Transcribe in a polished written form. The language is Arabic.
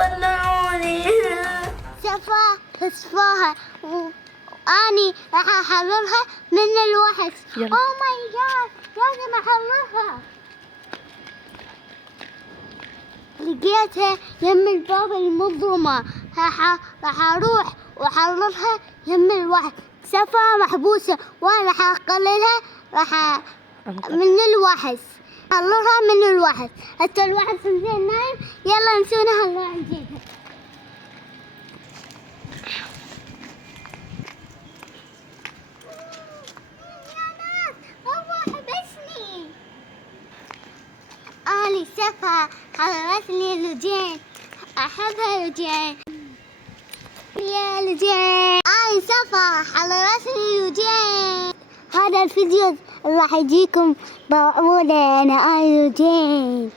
طلعوني. صفاها وأني راح أحررها من الوحش. يلا. أوه ماي جاد، لازم أحررها. لقيتها يم الباب المظلمة، راح أروح وأحررها يم الوحش. صفا محبوسة وأنا راح أقللها من الوحش، أحررها من الوحش. حتى الوحش زين نايم. يلا نسونها الله نجيبها. أنا صفا حررتني لجين، أحبها لجين يا لجين. أنا صفا حررتني لجين. هذا الفيديو راح يجيكم بعودة أنا لجين.